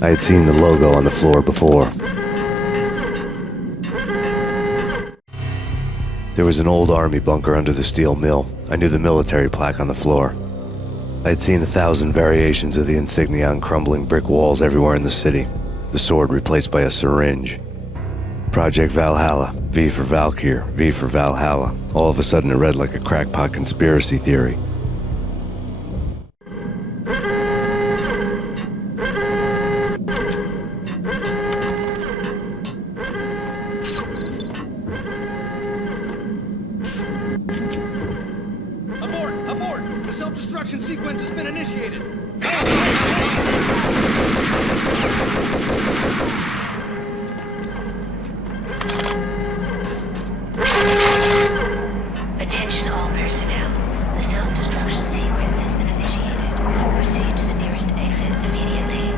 I had seen the logo on the floor before. There was an old army bunker under the steel mill. I knew the military plaque on the floor. I had seen 1,000 variations of the insignia on crumbling brick walls everywhere in the city. The sword replaced by a syringe. Project Valhalla, V for Valkyr, V for Valhalla. All of a sudden it read like a crackpot conspiracy theory. Abort! The self-destruction sequence has been initiated! Attention all personnel. The self-destruction sequence has been initiated. Proceed to the nearest exit immediately.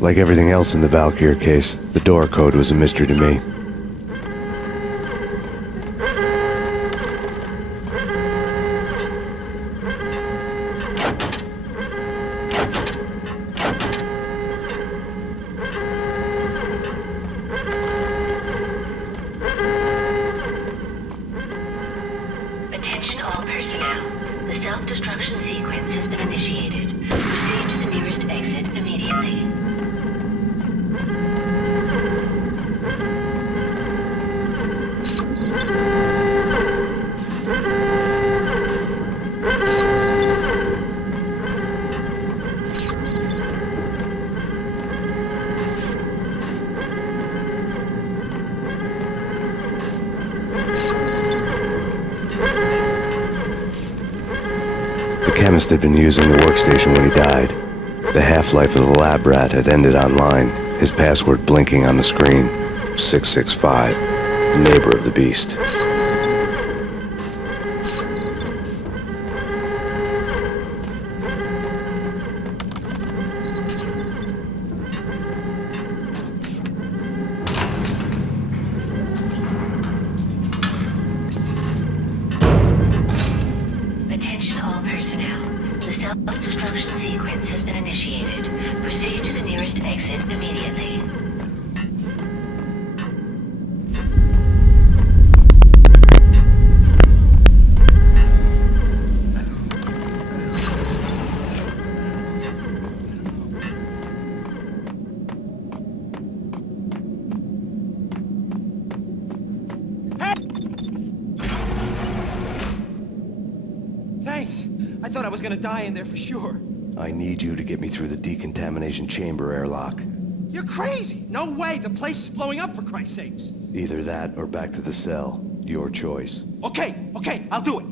Like everything else in the Valkyr case, the door code was a mystery to me. Attention all personnel. The self-destruction sequence has been initiated. Proceed to the nearest exit immediately. The chemist had been using the workstation when he died. The half-life of the lab rat had ended online, his password blinking on the screen. 665, the neighbor of the beast. Attention all personnel. The self-destruction sequence has been initiated. Proceed to the nearest exit immediately. Thanks! I thought I was gonna die in there for sure. I need you to get me through the decontamination chamber airlock. You're crazy! No way! The place is blowing up, for Christ's sakes! Either that or back to the cell. Your choice. Okay, I'll do it!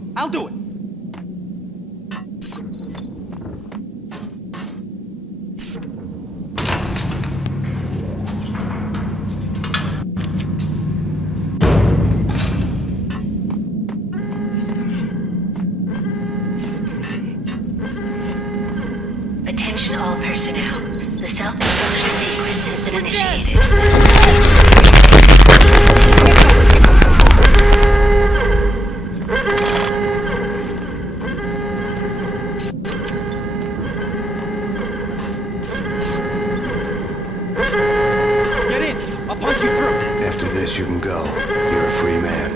Attention all personnel. The self-destruction sequence has been initiated. Proceed to Get in! I'll punch you through! After this, you can go. You're a free man.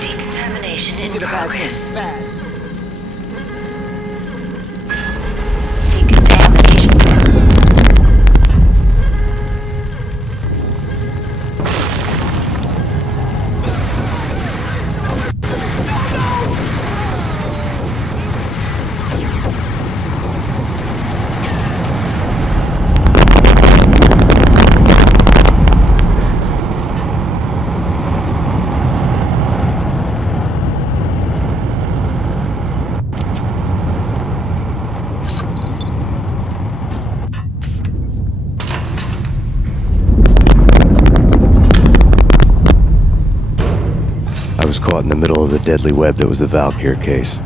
decontamination in progress. Bad. Decontamination. caught in the middle of the deadly web that was the Valkyr case.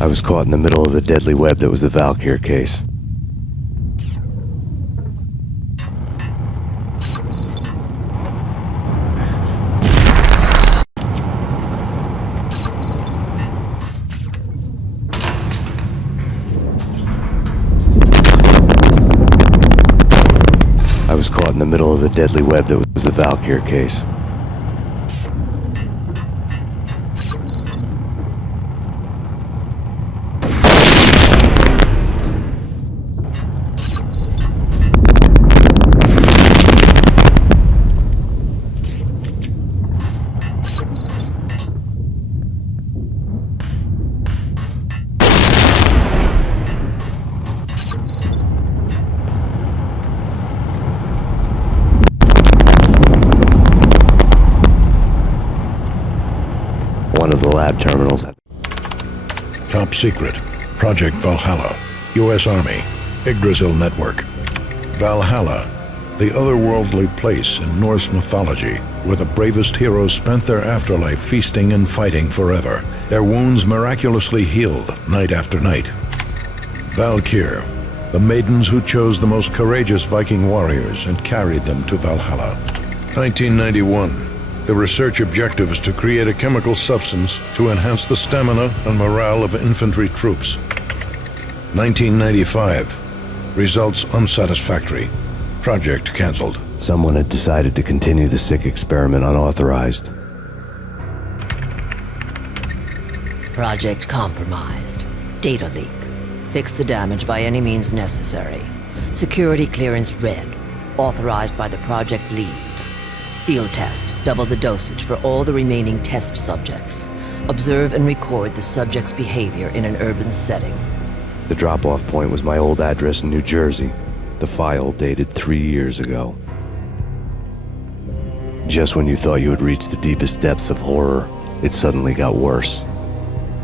I was caught in the middle of the deadly web that was the Valkyr case. I was caught in the middle of the deadly web that was the Valkyr case. One of the lab terminals. Top secret. Project Valhalla. U.S. Army. Yggdrasil Network. Valhalla, the otherworldly place in Norse mythology where the bravest heroes spent their afterlife feasting and fighting forever, their wounds miraculously healed night after night. Valkyr, the maidens who chose the most courageous Viking warriors and carried them to Valhalla. 1991. The research objective is to create a chemical substance to enhance the stamina and morale of infantry troops. 1995. Results unsatisfactory. Project cancelled. Someone had decided to continue the sick experiment unauthorized. Project compromised. Data leak. Fix the damage by any means necessary. Security clearance red. Authorized by the project lead. Field test. Double the dosage for all the remaining test subjects. Observe and record the subject's behavior in an urban setting. The drop-off point was my old address in New Jersey. The file dated 3 years ago. Just when you thought you had reached the deepest depths of horror, it suddenly got worse.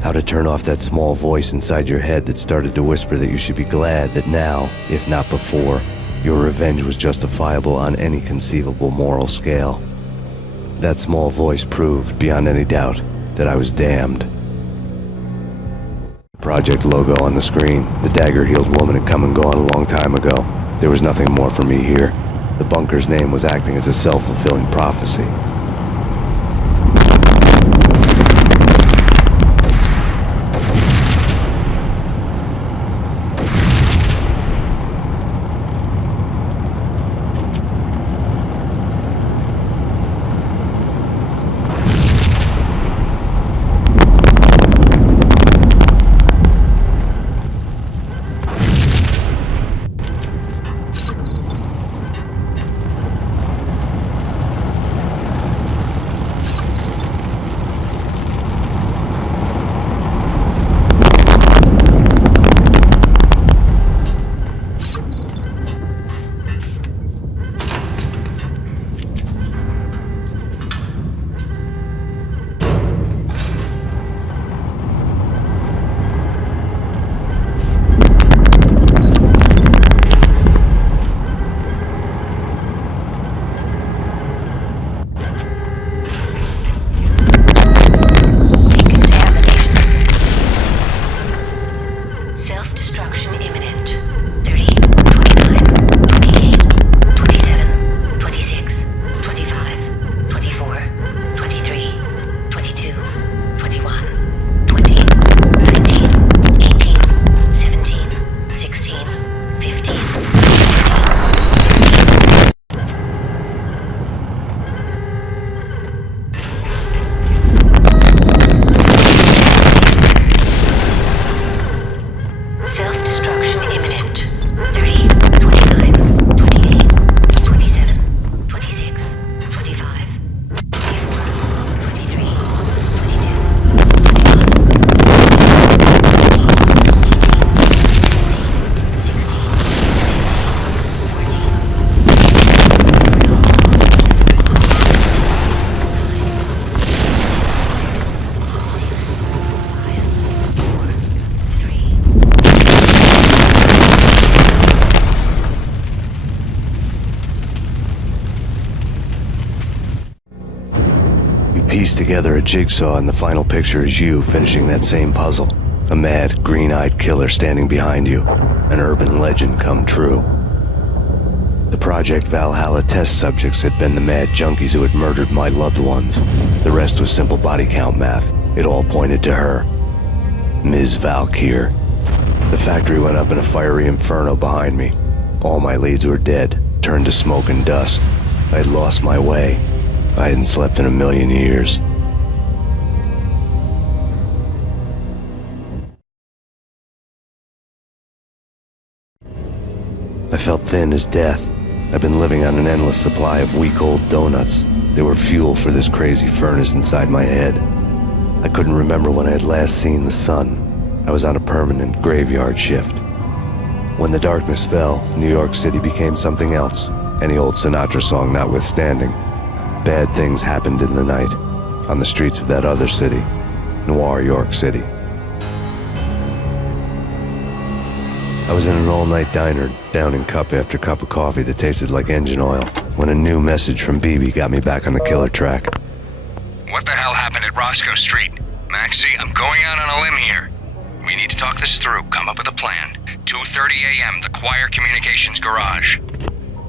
How to turn off that small voice inside your head that started to whisper that you should be glad that now, if not before, your revenge was justifiable on any conceivable moral scale. That small voice proved, beyond any doubt, that I was damned. Project logo on the screen. The dagger-heeled woman had come and gone a long time ago. There was nothing more for me here. The bunker's name was acting as a self-fulfilling prophecy. pieced together a jigsaw, and the final picture is you finishing that same puzzle. A mad, green-eyed killer standing behind you. An urban legend come true. The Project Valhalla test subjects had been the mad junkies who had murdered my loved ones. The rest was simple body count math. It all pointed to her. Ms. Valkyr. The factory went up in a fiery inferno behind me. All my leads were dead, turned to smoke and dust. I had lost my way. I hadn't slept in a million years. I felt thin as death. I've been living on an endless supply of week-old donuts. They were fuel for this crazy furnace inside my head. I couldn't remember when I had last seen the sun. I was on a permanent graveyard shift. When the darkness fell, New York City became something else, any old Sinatra song notwithstanding. Bad things happened in the night, on the streets of that other city, Noir York City. I was in an all-night diner, downing cup after cup of coffee that tasted like engine oil, when a new message from BB got me back on the killer track. What the hell happened at Roscoe Street? Maxie, I'm going out on a limb here. We need to talk this through, come up with a plan. 2:30 a.m., the Choir Communications Garage.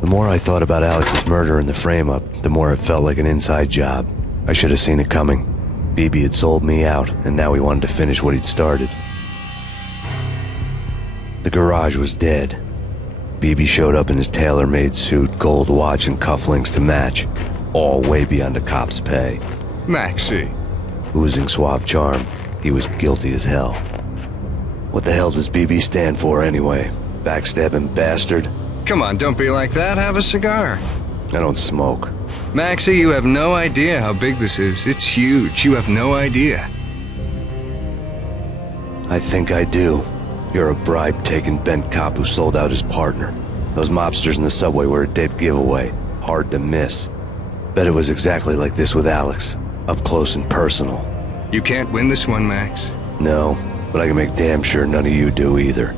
The more I thought about Alex's murder and the frame-up, the more it felt like an inside job. I should have seen it coming. BB had sold me out, and now he wanted to finish what he'd started. The garage was dead. BB showed up in his tailor-made suit, gold watch, and cufflinks to match, all way beyond a cop's pay. Maxie. Oozing suave charm, he was guilty as hell. What the hell does BB stand for anyway? Backstabbing bastard? Come on, don't be like that. Have a cigar. I don't smoke. Maxie, you have no idea how big this is. It's huge. You have no idea. I think I do. You're a bribe-taking bent cop who sold out his partner. Those mobsters in the subway were a dead giveaway. Hard to miss. Bet it was exactly like this with Alex. Up close and personal. You can't win this one, Max. No, but I can make damn sure none of you do either.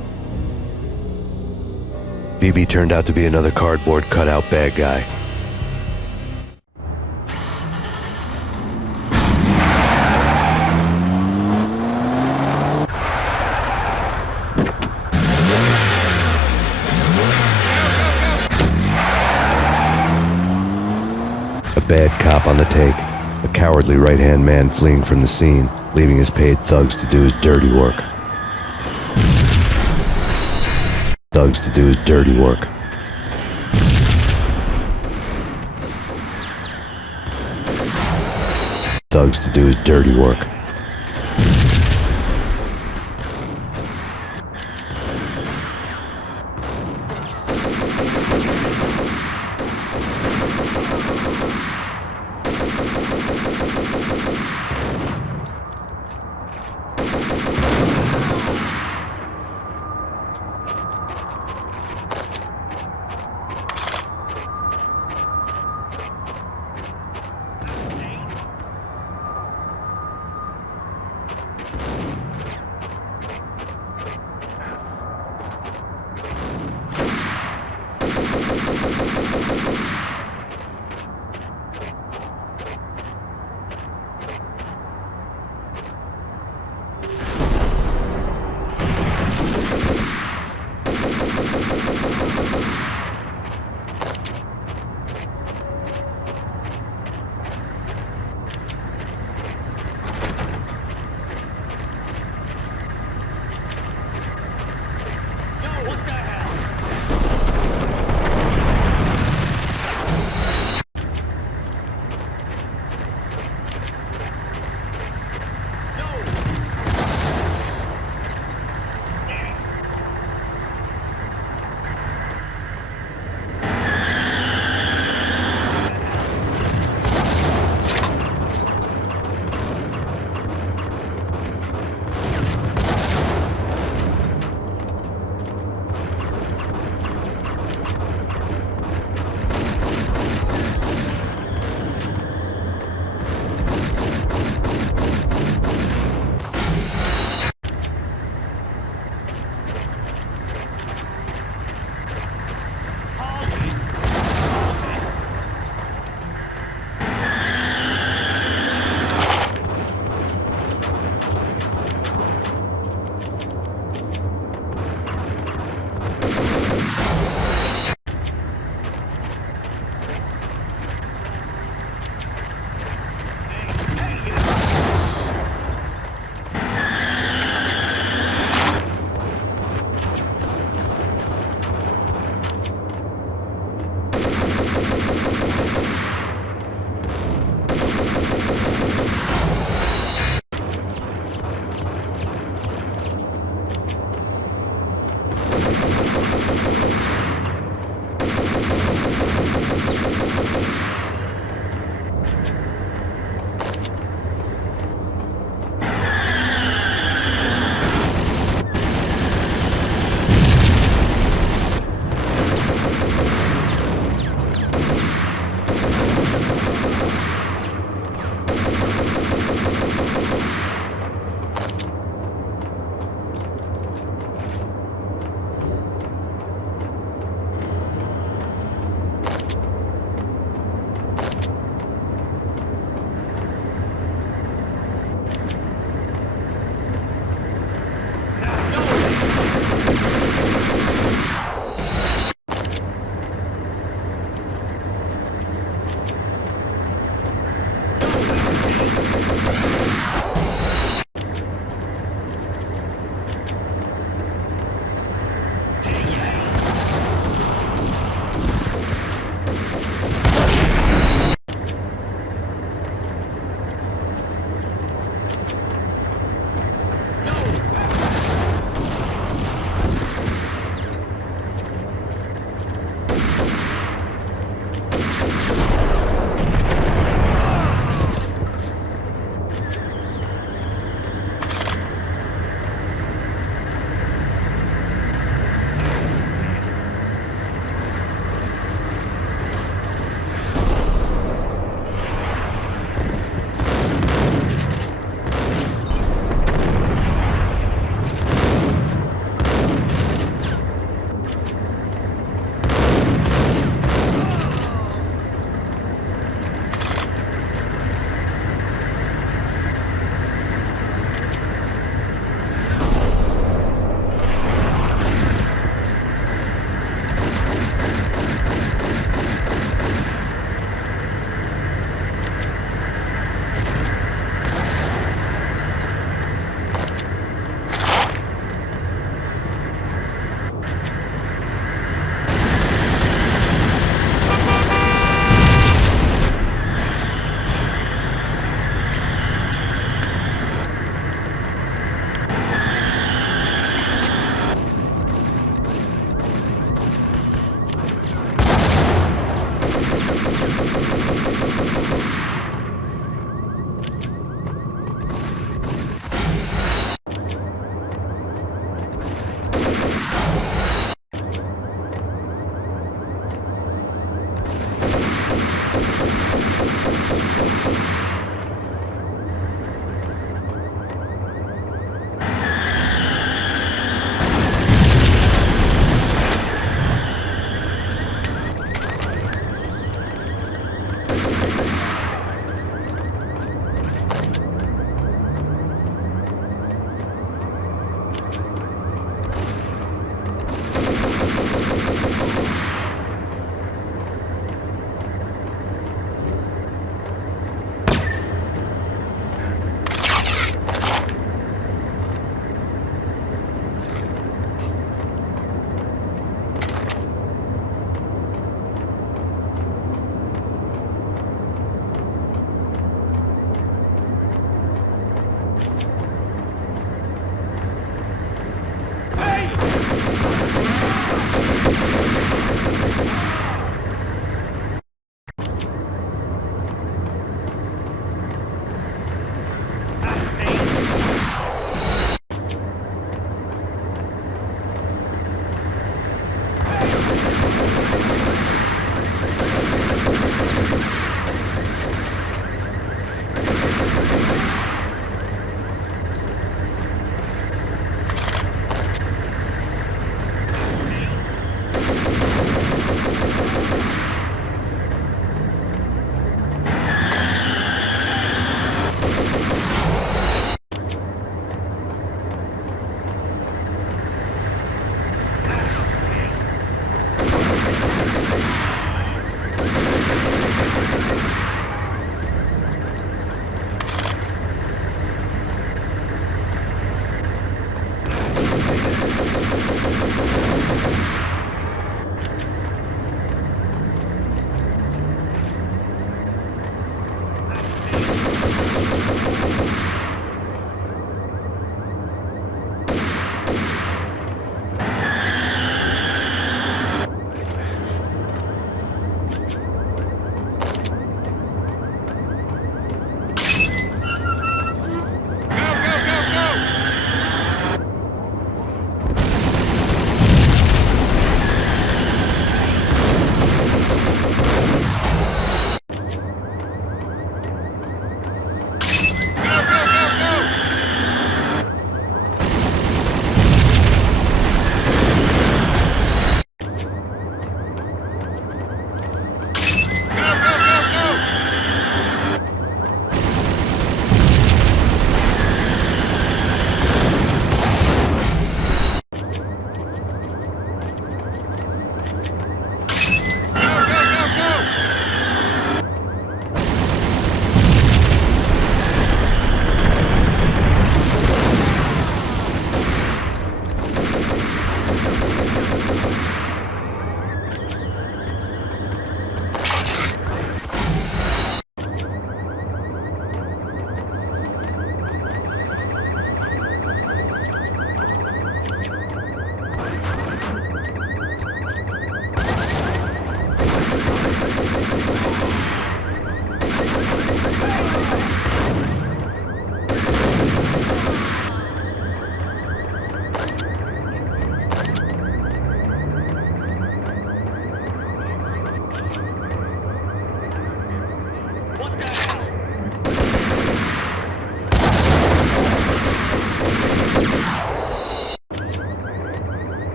BB turned out to be another cardboard cutout bad guy. A bad cop on the take. A cowardly right-hand man fleeing from the scene, leaving his paid thugs to do his dirty work. Thugs to do his dirty work. Thugs to do his dirty work.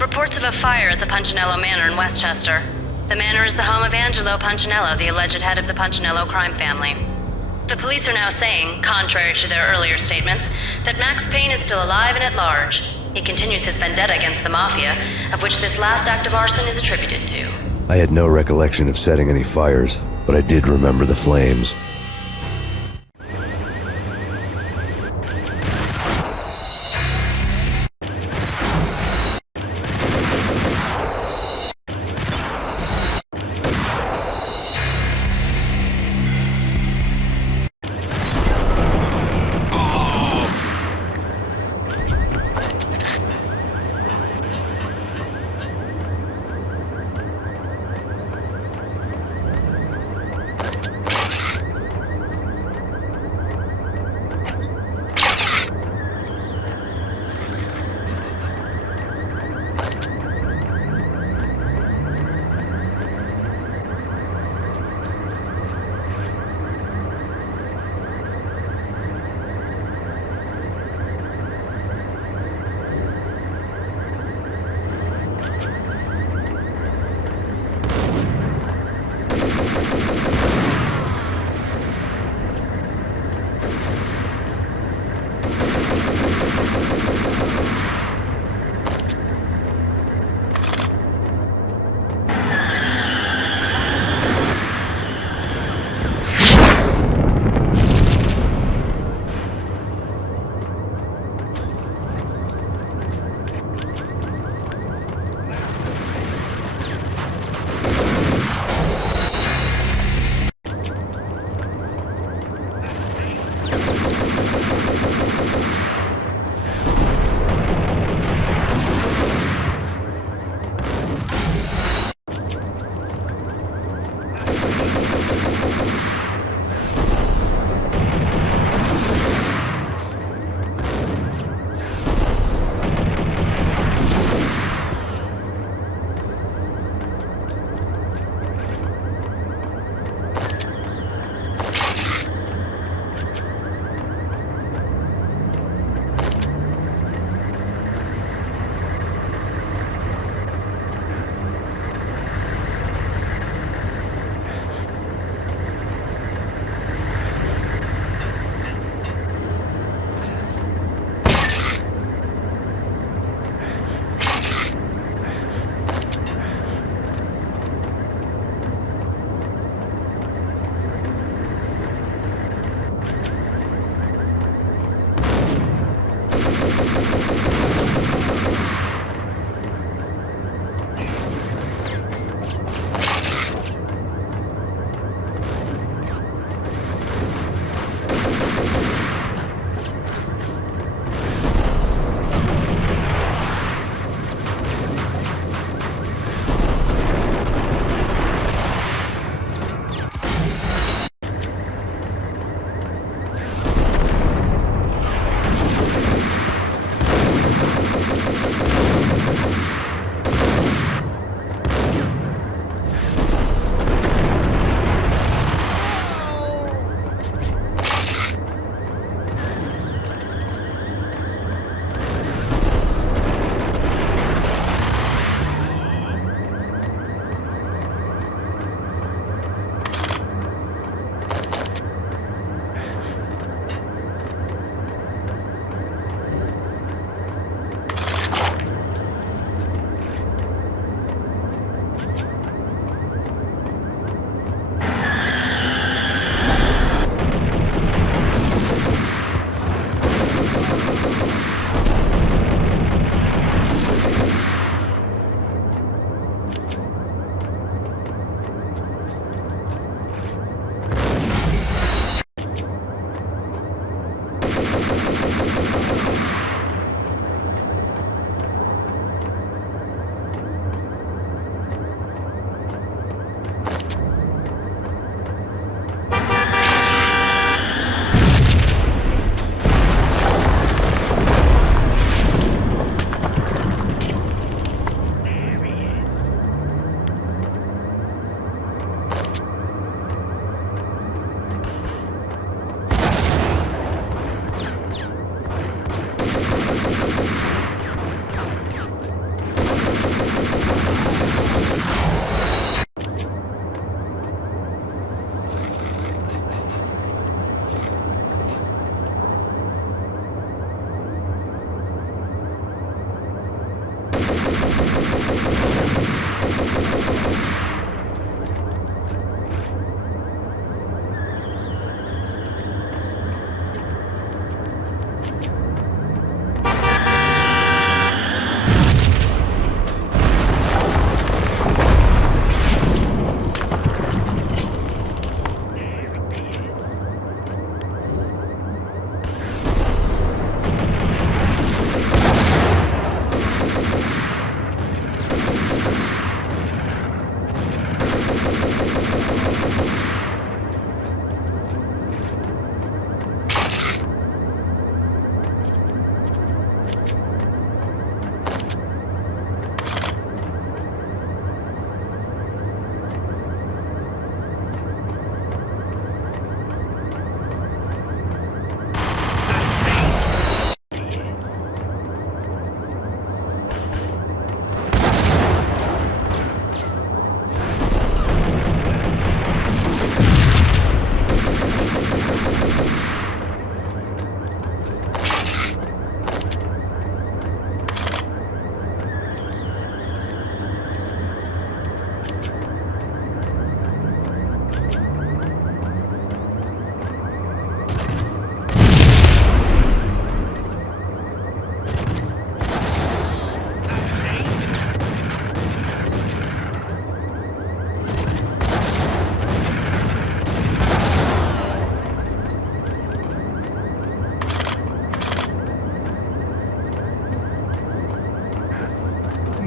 Reports of a fire at the Punchinello Manor in Westchester. The manor is the home of Angelo Punchinello, the alleged head of the Punchinello crime family. The police are now saying, contrary to their earlier statements, that Max Payne is still alive and at large. He continues his vendetta against the Mafia, of which this last act of arson is attributed to. I had no recollection of setting any fires, but I did remember the flames.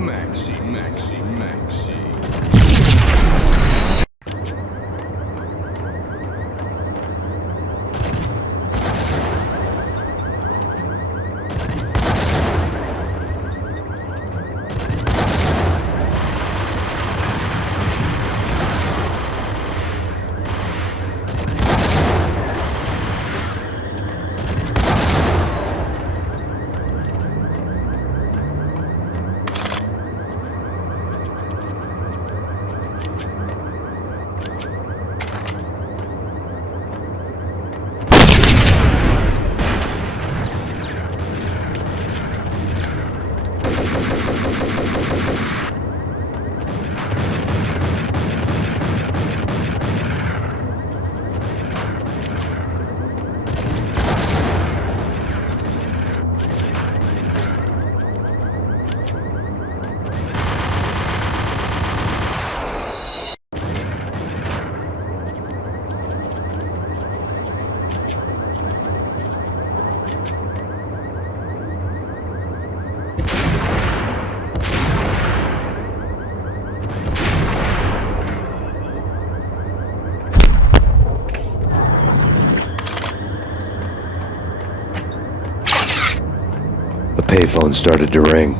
Maxi, Maxi, Maxi. The payphone started to ring.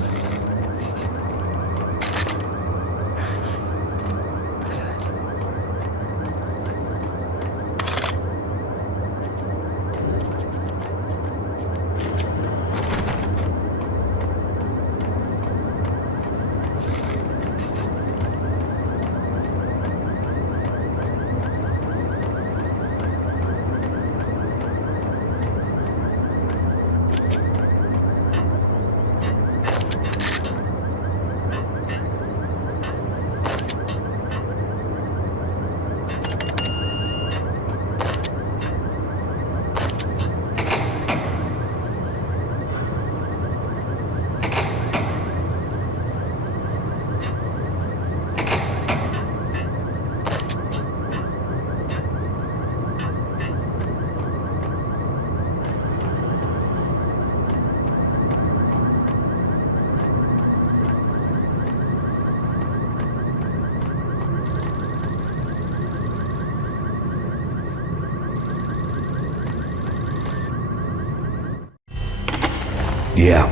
Yeah,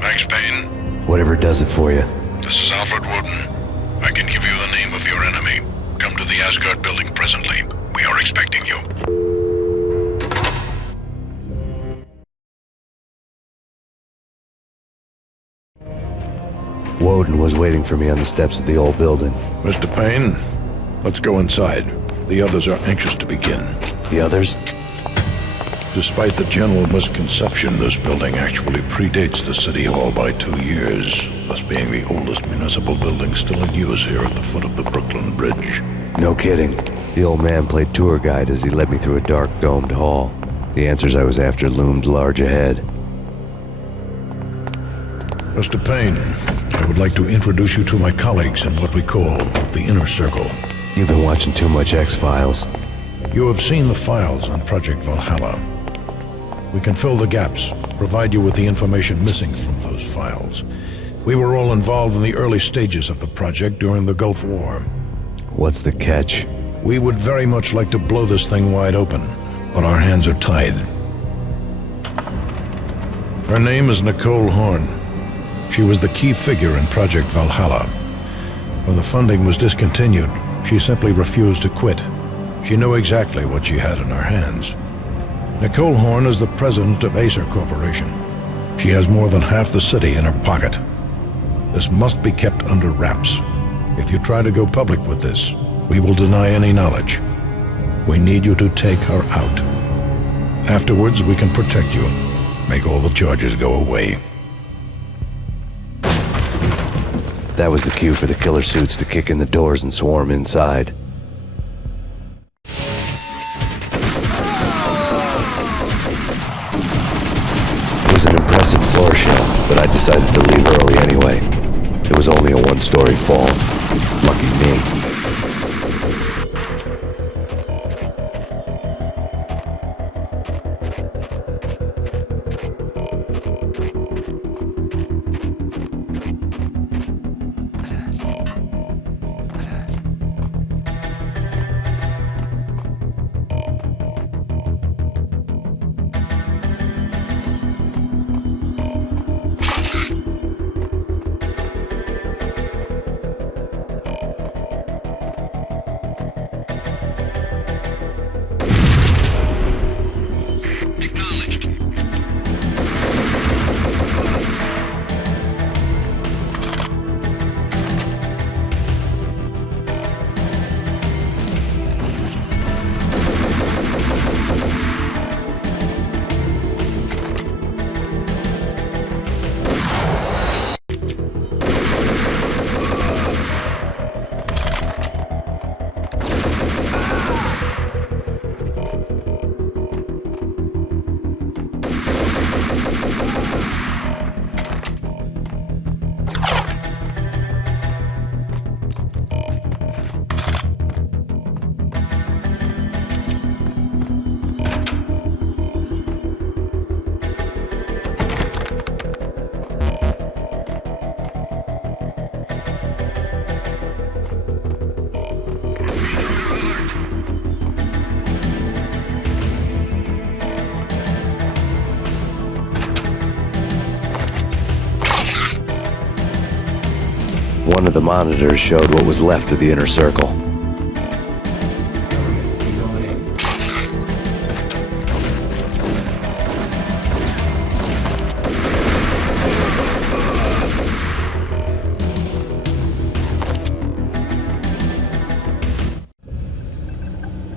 Thanks, Payne. whatever does it for you. This is Alfred Woden. I can give you the name of your enemy. Come to the Asgard building presently. We are expecting you. Woden was waiting for me on the steps of the old building. Mr. Payne, let's go inside. The others are anxious to begin. The others? Despite the general misconception, this building actually predates the City Hall by 2 years, thus being the oldest municipal building still in use here at the foot of the Brooklyn Bridge. No kidding. The old man played tour guide as he led me through a dark domed hall. The answers I was after loomed large ahead. Mr. Payne, I would like to introduce you to my colleagues in what we call the Inner Circle. You've been watching too much X-Files. You have seen the files on Project Valhalla. We can fill the gaps, provide you with the information missing from those files. We were all involved in the early stages of the project during the Gulf War. What's the catch? We would very much like to blow this thing wide open, but our hands are tied. Her name is Nicole Horn. She was the key figure in Project Valhalla. When the funding was discontinued, she simply refused to quit. She knew exactly what she had in her hands. Nicole Horn is the president of Acer Corporation. She has more than half the city in her pocket. This must be kept under wraps. If you try to go public with this, we will deny any knowledge. We need you to take her out. Afterwards, we can protect you. Make all the charges go away. That was the cue for the killer suits to kick in the doors and swarm inside. It was an impressive floor show, but I decided to leave early anyway. It was only a one-story fall. Lucky me. One of the monitors showed what was left of the inner circle.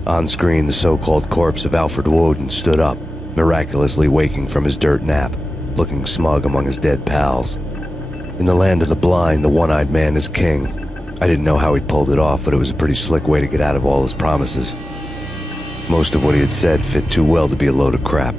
On screen, the so-called corpse of Alfred Woden stood up, miraculously waking from his dirt nap, looking smug among his dead pals. In the land of the blind, the one-eyed man is king. I didn't know how he'd pulled it off, but it was a pretty slick way to get out of all his promises. Most of what he had said fit too well to be a load of crap.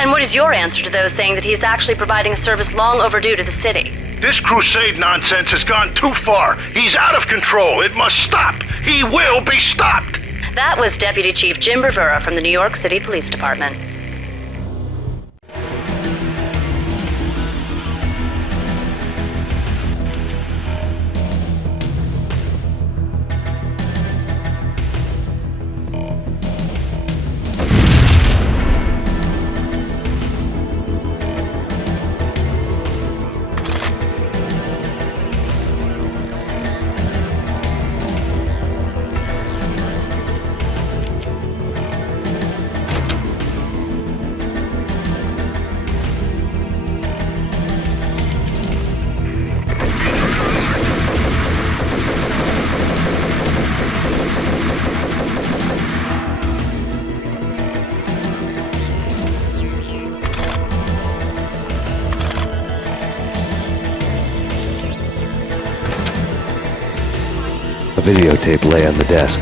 And what is your answer to those saying that he's actually providing a service long overdue to the city? This crusade nonsense has gone too far. He's out of control. It must stop. He will be stopped. That was Deputy Chief Jim Rivera from the New York City Police Department. A videotape lay on the desk.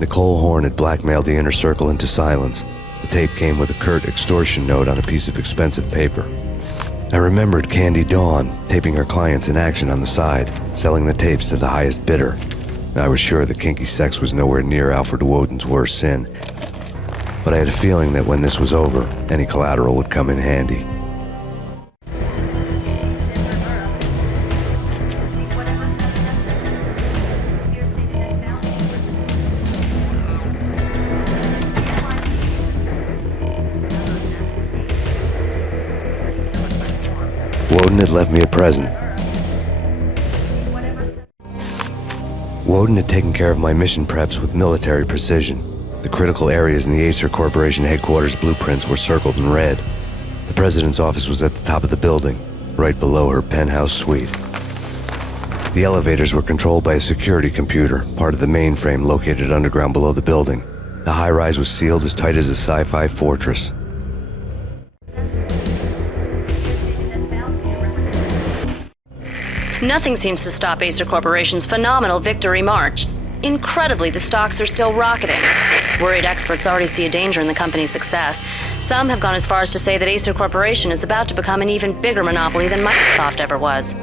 Nicole Horn had blackmailed the inner circle into silence. The tape came with a curt extortion note on a piece of expensive paper. I remembered Candy Dawn taping her clients in action on the side, selling the tapes to the highest bidder. I was sure that kinky sex was nowhere near Alfred Woden's worst sin, but I had a feeling that when this was over, any collateral would come in handy. Woden had left me a present. Woden had taken care of my mission preps with military precision. The critical areas in the Acer Corporation headquarters blueprints were circled in red. The president's office was at the top of the building, right below her penthouse suite. The elevators were controlled by a security computer, part of the mainframe located underground below the building. The high-rise was sealed as tight as a sci-fi fortress. Nothing seems to stop Acer Corporation's phenomenal victory march. Incredibly, the stocks are still rocketing. Worried experts already see a danger in the company's success. Some have gone as far as to say that Acer Corporation is about to become an even bigger monopoly than Microsoft ever was.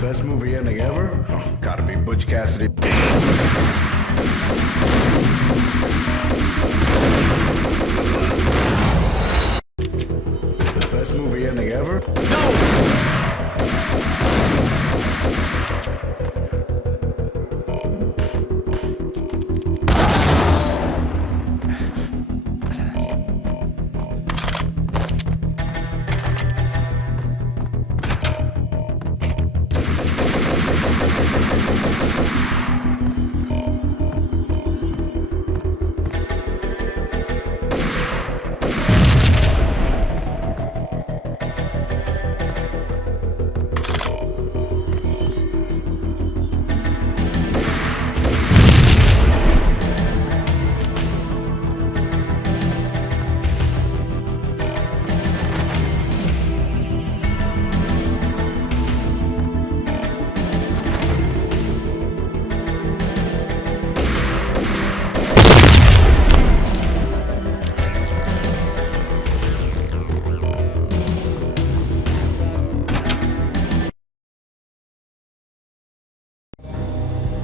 Best movie ending ever? Oh, gotta be Butch Cassidy. The best movie ending ever?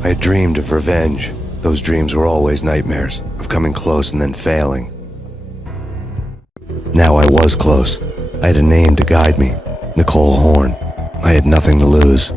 I had dreamed of revenge. Those dreams were always nightmares, of coming close and then failing. Now I was close. I had a name to guide me, Nicole Horn. I had nothing to lose.